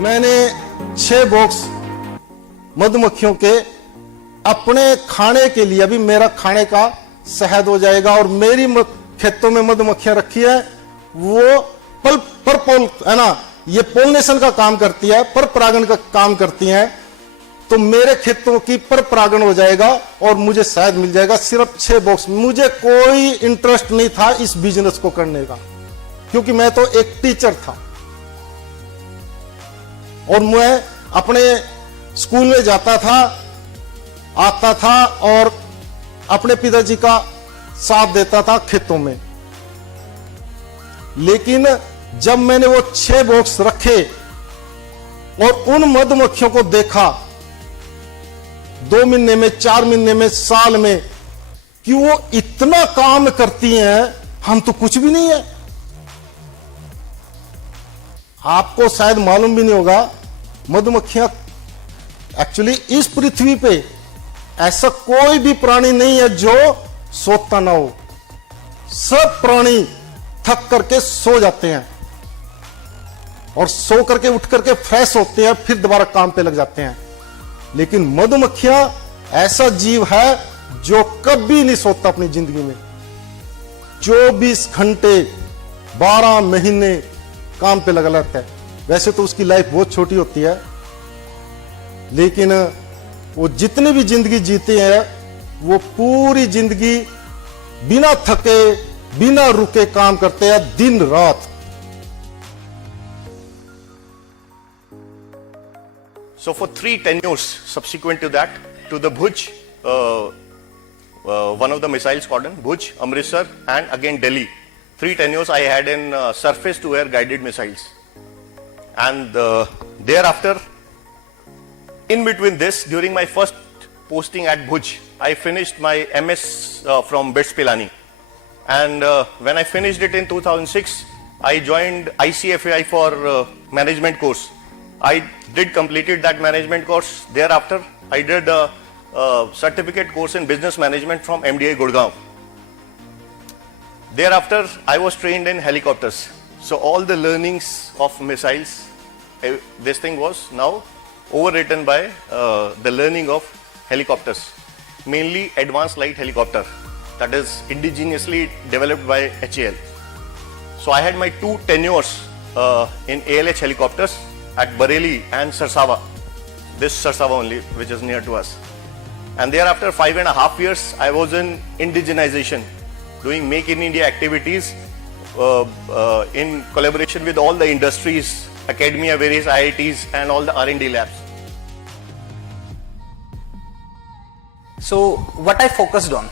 मैंने 6 बॉक्स मधुमक्खियों के अपने खाने के लिए, अभी मेरा खाने का शहद हो जाएगा, और मेरी खेतों में मधुमक्खियां रखी है, वो पर पोल है ना, ये पोलिनेशन का काम करती है, पर परागण का काम करती हैं, तो मेरे खेतों की पर परागण हो जाएगा और मुझे शहद मिल जाएगा। सिर्फ 6 बॉक्स। मुझे कोई इंटरेस्ट नहीं था इस बिजनेस को करने का, क्योंकि मैं तो एक टीचर था और मैं अपने स्कूल में जाता था, आता था और अपने पिताजी का साथ देता था खेतों में। लेकिन जब मैंने वो 6 बॉक्स रखे और उन मधुमक्खियों को देखा 2 महीने में, 4 महीने में, साल में, कि वो इतना काम करती हैं, हम तो कुछ भी नहीं है। आपको शायद मालूम भी नहीं होगा, मधुमक्खियां एक्चुअली इस पृथ्वी पे ऐसा कोई भी प्राणी नहीं है जो सोता ना हो। सब प्राणी थक करके सो जाते हैं और सो करके उठ करके फ्रेश होते हैं, फिर दोबारा काम पे लग जाते हैं। लेकिन मधुमक्खियां ऐसा जीव है जो कभी नहीं सोता अपनी जिंदगी में। 24 घंटे 12 महीने काम पे लगा रहता है। वैसे तो उसकी लाइफ बहुत छोटी होती है, लेकिन वो जितनी भी जिंदगी जीते हैं, वो पूरी जिंदगी बिना थके, बिना रुके काम करते हैं, दिन रात। So for 3 tenures subsequent to that, to the Bhuj, one of the missile squadron, Bhuj, Amritsar, and again Delhi. 3 tenures I had in surface to air guided missiles. And thereafter, in between this, during my first posting at Bhuj, I finished my MS from BITS Pilani. And when I finished it in 2006, I joined ICFAI for management course. I did completed that management course. Thereafter, I did a certificate course in business management from MDI Gurgaon. Thereafter, I was trained in helicopters. So all the learnings of missiles, this thing was now overwritten by the learning of helicopters, mainly advanced light helicopter, that is indigenously developed by HAL. So I had my 2 tenures in ALH helicopters at Bareilly and Sarsava, this Sarsava only, which is near to us. And thereafter 5.5 years I was in indigenization, doing Make in India activities in collaboration with all the industries, academia, various IITs and all the R&D labs. So what I focused on.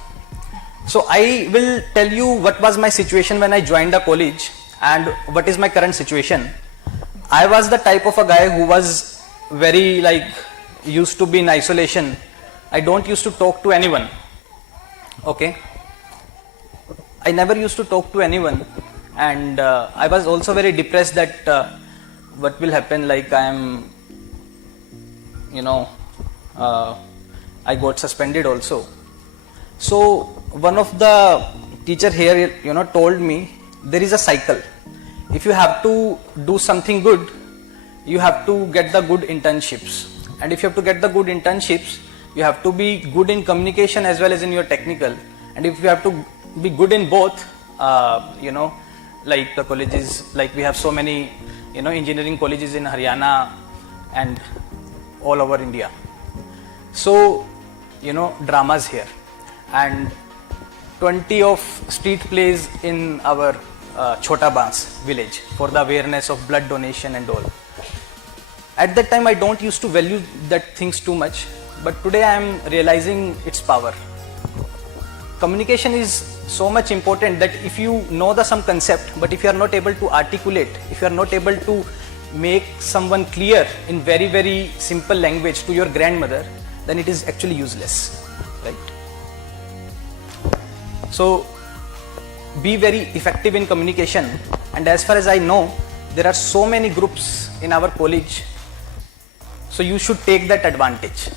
So I will tell you what was my situation when I joined the college and what is my current situation. I was the type of a guy who was very used to be in isolation. I don't used to talk to anyone. Okay. I never used to talk to anyone, and I was also very depressed that what will happen, like I am, I got suspended also. So one of the teacher here, told me there is a cycle. If you have to do something good, you have to get the good internships, and if you have to get the good internships, you have to be good in communication as well as in your technical. And if you have to be good in both, like the colleges, like we have so many engineering colleges in Haryana and all over India. So dramas here and 20 of street plays in our Chota Bans village for the awareness of blood donation and all. At that time I don't used to value that things too much, but today I am realizing its power. Communication is so much important that if you know some concept, but if you are not able to articulate, if you are not able to make someone clear in very, very simple language to your grandmother, then it is actually useless, right? So be very effective in communication, and as far as I know, there are so many groups in our college, so you should take that advantage.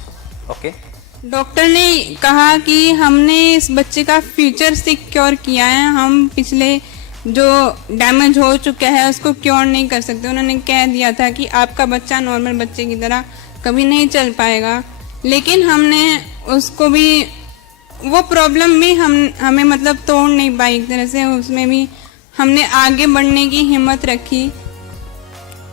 Okay. Doctor ने कहा कि हमने इस बच्चे का future secure किया है। हम पिछले जो डैमेज हो चुका है उसको क्योर नहीं कर सकते। उन्होंने कह दिया था कि आपका बच्चा नॉर्मल बच्चे की तरह कभी नहीं चल पाएगा, लेकिन हमने उसको भी, वो प्रॉब्लम भी हमें मतलब तोड़ नहीं पाई एक तरह से। उसमें भी हमने आगे बढ़ने की हिम्मत रखी।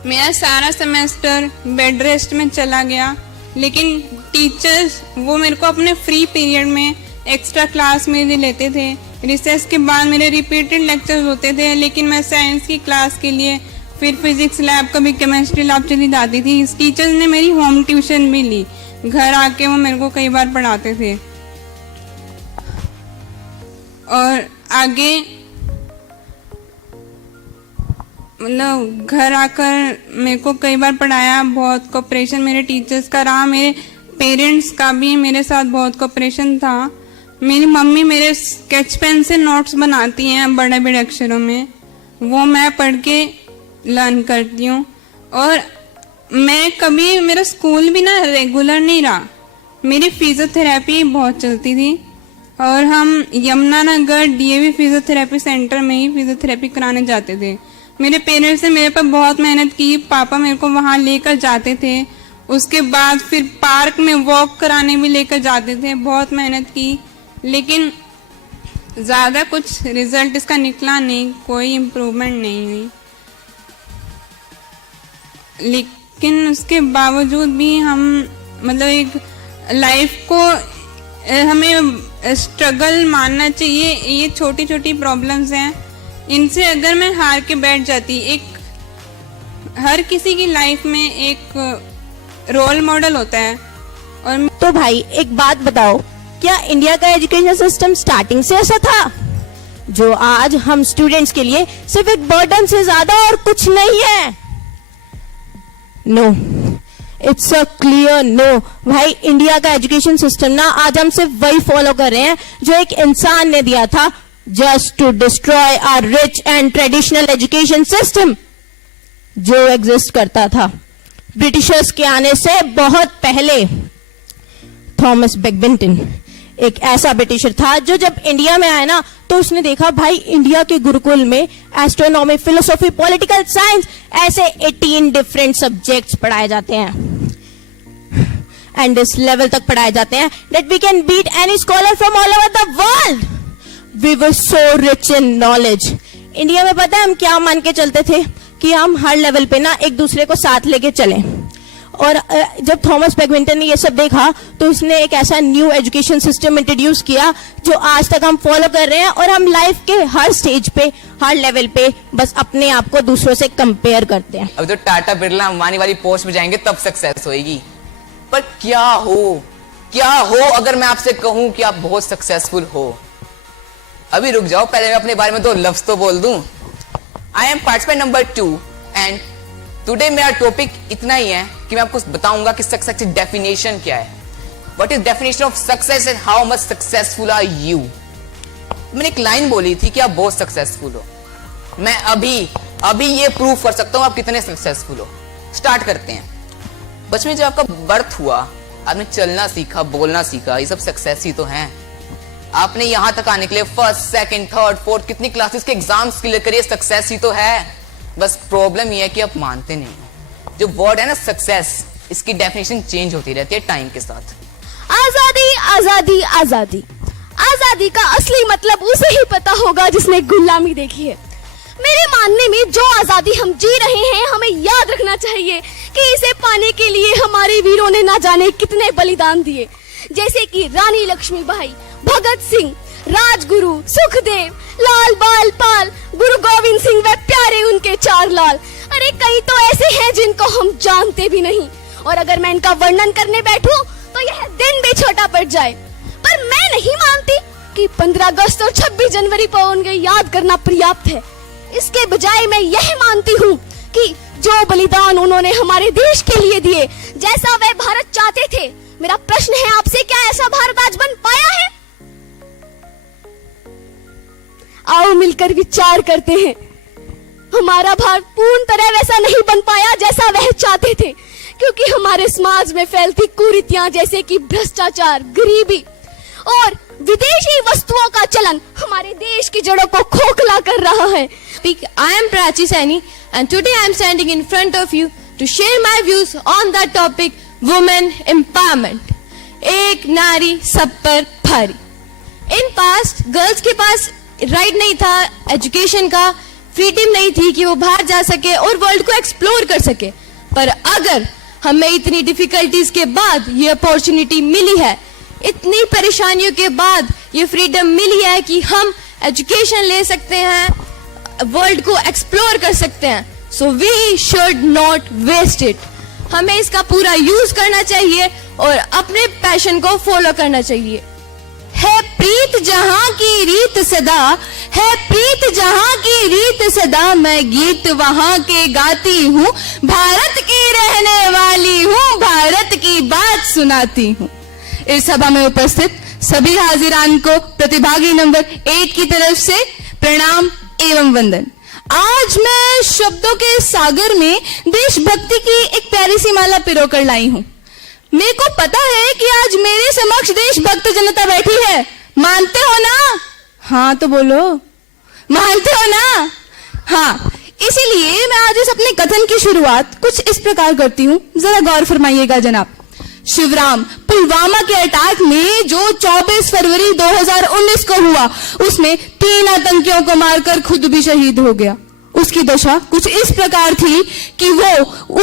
मेरा सारा सेमेस्टर बेड रेस्ट में चला गया, लेकिन टीचर्स वो मेरे को अपने फ्री पीरियड में एक्स्ट्रा क्लास में भी लेते थे। रिसेस के बाद मेरे रिपीटेड लेक्चर्स होते थे, लेकिन मैं साइंस की क्लास के लिए फिर फिजिक्स लैब, कभी केमिस्ट्री लैब चली जाती थी। इस टीचर्स ने मेरी होम ट्यूशन भी ली, घर आके वो मेरे को कई बार पढ़ाते थे। और आगे मतलब घर आकर मेरे को कई बार पढ़ाया, बहुत कोऑपरेशन मेरे टीचर्स का रहा, मेरे पेरेंट्स का भी मेरे साथ बहुत कोऑपरेशन था। मेरी मम्मी मेरे स्केच पेन से नोट्स बनाती हैं बड़े बड़े अक्षरों में, वो मैं पढ़ के लर्न करती हूँ। और मैं कभी, मेरा स्कूल भी ना रेगुलर नहीं रहा, मेरी फिजियोथेरेपी बहुत चलती थी और हम यमुनानगर डीएवी फिजियोथेरेपी सेंटर में ही फिजियोथेरेपी कराने जाते थे। मेरे पेरेंट्स ने मेरे पर बहुत मेहनत की, पापा मेरे को वहाँ लेकर जाते थे, उसके बाद फिर पार्क में वॉक कराने भी लेकर जाते थे, बहुत मेहनत की, लेकिन ज़्यादा कुछ रिजल्ट इसका निकला नहीं, कोई इम्प्रूवमेंट नहीं हुई। लेकिन उसके बावजूद भी हम मतलब एक लाइफ को हमें स्ट्रगल मानना चाहिए। ये छोटी छोटी प्रॉब्लम्स हैं, इनसे अगर मैं हार के बैठ जाती, एक हर किसी की लाइफ में एक रोल मॉडल होता है। और तो भाई एक बात बताओ, क्या इंडिया का एजुकेशन सिस्टम स्टार्टिंग से ऐसा था जो आज हम स्टूडेंट्स के लिए सिर्फ एक बर्डन से ज्यादा और कुछ नहीं है? No, it's a clear no. भाई इंडिया का एजुकेशन सिस्टम ना आज हम सिर्फ वही फॉलो कर रहे हैं जो एक इंसान ने दिया था, just to destroy our rich and traditional education system जो एग्जिस्ट करता था ब्रिटिशर्स के आने से बहुत पहले। थॉमस बैकबेंटन एक ऐसा ब्रिटिशर था जो जब इंडिया में आया ना, तो उसने देखा भाई इंडिया के गुरुकुल में एस्ट्रोनॉमी, फिलोसॉफी, पॉलिटिकल साइंस ऐसे 18 डिफरेंट सब्जेक्ट्स पढ़ाए जाते हैं एंड इस लेवल तक पढ़ाए जाते हैं that we can beat any scholar from all over the world. We were so rich in knowledge. India में पता है हम क्या मान के चलते थे कि हम हर लेवल पे ना एक दूसरे को साथ लेके चलें। और जब थॉमस बैकबेंटन ने ये सब देखा तो उसने एक ऐसा न्यू एजुकेशन सिस्टम इंट्रोड्यूस किया जो आज तक हम फॉलो कर रहे हैं, और हम लाइफ के हर स्टेज पे, हर लेवल पे बस अपने आप को दूसरों से कंपेयर करते हैं। अभी तो टाटा, बिरला, अंबानी वाली पोस्ट में जाएंगे तब सक्सेस होएगी। पर क्या हो अगर मैं आपसे कहूं कि आप बहुत सक्सेसफुल हो? अभी रुक जाओ, पहले मैं अपने बारे में 2 लफ्ज तो बोल दूं। I am participant number 2 and today मेरा टॉपिक इतना ही है कि मैं आपको बताऊंगा कि सक्सेस की डेफिनेशन क्या है। What is definition of success and how much successful are you. मैंने एक लाइन बोली थी कि आप बहुत सक्सेसफुल हो। मैं अभी ये प्रूव कर सकता हूं आप कितने सक्सेसफुल हो। स्टार्ट करते हैं। बचपन में जब आपका बर्थ हुआ, आपने चलना सीखा, बोलना सीखा, ये सब सक्सेस ही तो हैं। आपने यहां तक आने के लिए फर्स्ट, सेकंड, थर्ड, फोर्थ कितनी क्लासेस के एग्जाम्स क्लियर करिए, सक्सेस ही तो है। बस प्रॉब्लम ये है कि आप मानते नहीं। जो वर्ड है ना सक्सेस, इसकी डेफिनेशन चेंज होती रहती है टाइम के साथ। आजादी आजादी आजादी, आजादी का असली मतलब उसे ही पता होगा जिसने गुलामी देखी है। मेरे मानने में जो आजादी हम जी रहे हैं, हमें याद रखना चाहिए कि इसे पाने के लिए हमारे वीरों ने ना जाने कितने बलिदान दिए, जैसे कि रानी लक्ष्मीबाई, भगत सिंह, राजगुरु, सुखदेव, लाल बाल पाल, गुरु गोविंद सिंह व प्यारे उनके 4 लाल। अरे कई तो ऐसे हैं जिनको हम जानते भी नहीं, और अगर मैं इनका वर्णन करने बैठूं तो यह दिन भी छोटा पड़ जाए। पर मैं नहीं मानती कि 15 अगस्त और 26 जनवरी पर उन्हें याद करना पर्याप्त है। इसके बजाय मैं यह मानती हूँ कि जो बलिदान उन्होंने हमारे देश के लिए दिए, जैसा वह भारत चाहते थे, मेरा प्रश्न है आपसे, क्या ऐसा भारत आज बन पाया है? आओ मिलकर विचार करते हैं। हमारा भारत पूर्ण तरह वैसा नहीं बन पाया जैसा वह चाहते थे, क्योंकि हमारे समाज में फैलती कुरीतियां जैसे कि भ्रष्टाचार, गरीबी और विदेशी वस्तुओं का चलन हमारे देश की जड़ों को खोखला कर रहा है। I am Prachi Saini and today I am standing in front of you to share my views on the topic women empowerment. एक नारी सब पर भारी। In past गर्ल्स के पास राइट नहीं था एजुकेशन का, फ्रीडम नहीं थी कि वो बाहर जा सके और वर्ल्ड को एक्सप्लोर कर सके। पर अगर हमें इतनी डिफिकल्टीज के बाद ये अपॉर्चुनिटी मिली है, इतनी परेशानियों के बाद ये फ्रीडम मिली है कि हम एजुकेशन ले सकते हैं, वर्ल्ड को एक्सप्लोर कर सकते हैं, so we should not waste it. हमें इसका पूरा यूज करना चाहिए और अपने पैशन को फॉलो करना चाहिए। है प्रीत जहां की रीत सदा, है प्रीत जहां की रीत सदा, मैं गीत वहां के गाती हूँ, भारत की रहने वाली हूँ, भारत की बात सुनाती हूँ। इस सभा में उपस्थित सभी हाजिरान को प्रतिभागी नंबर 8 की तरफ से प्रणाम एवं वंदन। आज मैं शब्दों के सागर में देशभक्ति की एक प्यारी सी माला पिरोकर लाई हूँ। मेरे को पता है कि आज मेरे समक्ष देशभक्त जनता बैठी है, मानते हो ना? हाँ तो बोलो, मानते हो ना? हाँ, इसीलिए मैं आज इस अपने कथन की शुरुआत कुछ इस प्रकार करती हूँ, जरा गौर फरमाइएगा जनाब। शिवराम, पुलवामा के अटैक में जो 24 फरवरी 2019 को हुआ, उसमें 3 आतंकियों को मारकर खुद भी शहीद हो गया। उसकी दशा कुछ इस प्रकार थी कि वो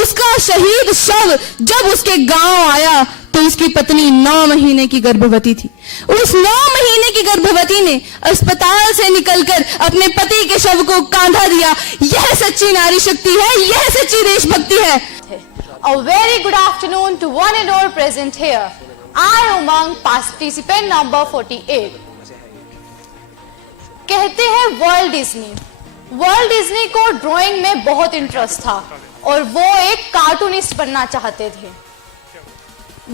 उसका शहीद शव जब उसके गांव आया तो उसकी पत्नी 9 महीने की गर्भवती थी। उस 9 महीने की गर्भवती ने अस्पताल से निकलकर अपने पति के शव को कांधा दिया। यह सच्ची नारी शक्ति है, यह सच्ची देशभक्ति है। A very good afternoon to one and all present here. I Umang, participant number 48. कहते हैं वर्ल्ट डिज्नी को ड्राइंग में बहुत इंटरेस्ट था और वो एक कार्टूनिस्ट बनना चाहते थे।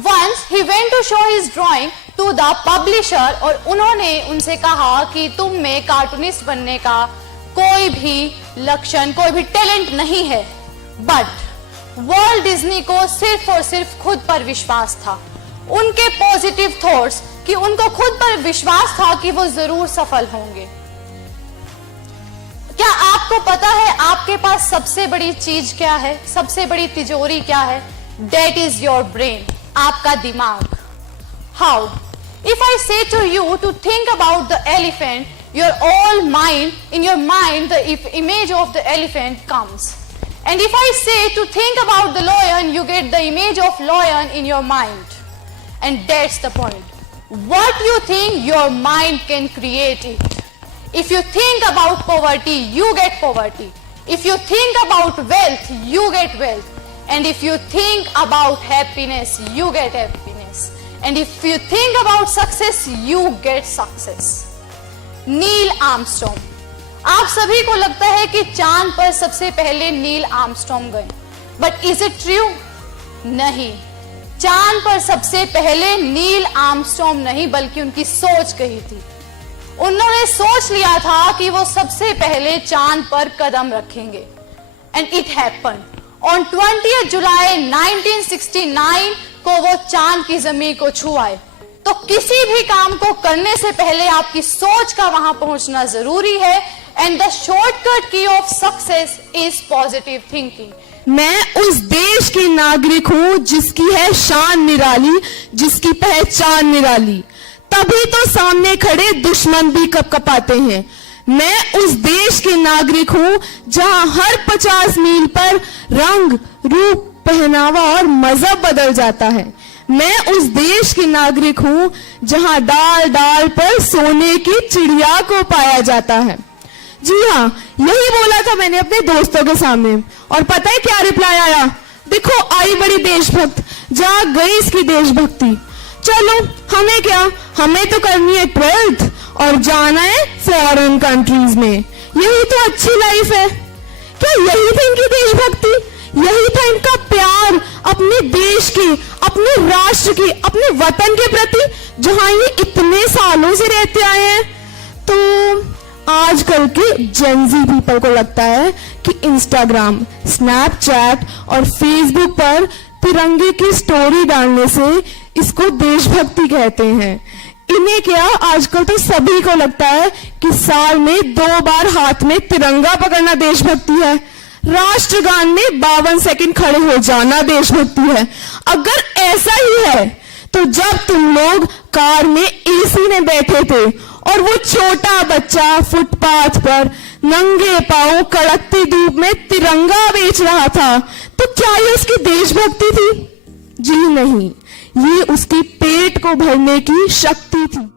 Once he went to show his drawing to the publisher और उन्होंने उनसे कहा कि तुम में कार्टूनिस्ट बनने का कोई भी लक्षण, कोई भी टैलेंट नहीं है। बट वर्ल्ट डिज्नी को सिर्फ और सिर्फ खुद पर विश्वास था, उनके पॉजिटिव थॉट्स कि उनको खुद पर विश्वास था कि वो जरूर सफल होंगे। क्या आपको पता है आपके पास सबसे बड़ी चीज क्या है, सबसे बड़ी तिजोरी क्या है? That is your brain, आपका दिमाग। How? If I say to you to think about the elephant, your all mind, in your mind the image of the elephant comes. And if I say to think about the lion, you get the image of lion in your mind. And that's the point. What you think, your mind can create it. If you think about poverty, you get poverty. If you think about wealth, you get wealth. And if you think about happiness, you get happiness. And if you think about success, you get success. Neil Armstrong. आप सभी को लगता है कि चांद पर सबसे पहले नील आर्मस्ट्रॉन्ग गए, बट इज इट ट्रू? नहीं, चांद पर सबसे पहले नील आर्मस्ट्रॉन्ग नहीं बल्कि उनकी सोच गई थी। उन्होंने सोच लिया था कि वो सबसे पहले चांद पर कदम रखेंगे। And it happened. ऑन 20 जुलाई 1969 को वो चांद की जमीन को छुआए। तो किसी भी काम को करने से पहले आपकी सोच का वहां पहुंचना जरूरी है। एंड द शॉर्टकट की of success is positive thinking. मैं उस देश की नागरिक हूँ जिसकी है शान निराली, जिसकी पहचान निराली, तभी तो सामने खड़े दुश्मन भी कपकपाते हैं। मैं उस देश की नागरिक हूँ जहाँ हर 50 मील पर रंग, रूप, पहनावा और मजहब बदल जाता है। मैं उस देश की नागरिक हूँ जहाँ डाल डाल पर सोने की चिड़िया को पाया जाता है। जी हाँ, यही बोला था मैंने अपने दोस्तों के सामने, और पता है क्या रिप्लाई आया? देखो आई बड़ी देशभक्त, जा गई इसकी देशभक्ति। चलो हमें क्या, हमें तो करनी है 12th और जाना है फॉरेन कंट्रीज में। यही तो अच्छी लाइफ है। क्या यही थी इनकी देशभक्ति? यही था इनका प्यार अपने देश के, अपने राष्ट्र के, अपने वतन के प्रति, जहां ये इतने सालों से रहते आए हैं? तो आजकल के जेनजी पीपल को लगता है कि इंस्टाग्राम, स्नैपचैट और फेसबुक पर तिरंगे की स्टोरी डालने से इसको देशभक्ति कहते हैं। इन्हें क्या, आजकल तो सभी को लगता है कि साल में 2 बार हाथ में तिरंगा पकड़ना देशभक्ति है, राष्ट्रगान में 52 सेकंड खड़े हो जाना देशभक्ति है। अगर ऐसा ही है तो जब तुम लोग कार में एसी में बैठे थे और वो छोटा बच्चा फुटपाथ पर नंगे पांव कड़कती धूप में तिरंगा बेच रहा था, तो क्या ये उसकी देशभक्ति थी? जी नहीं, ये उसके पेट को भरने की शक्ति थी।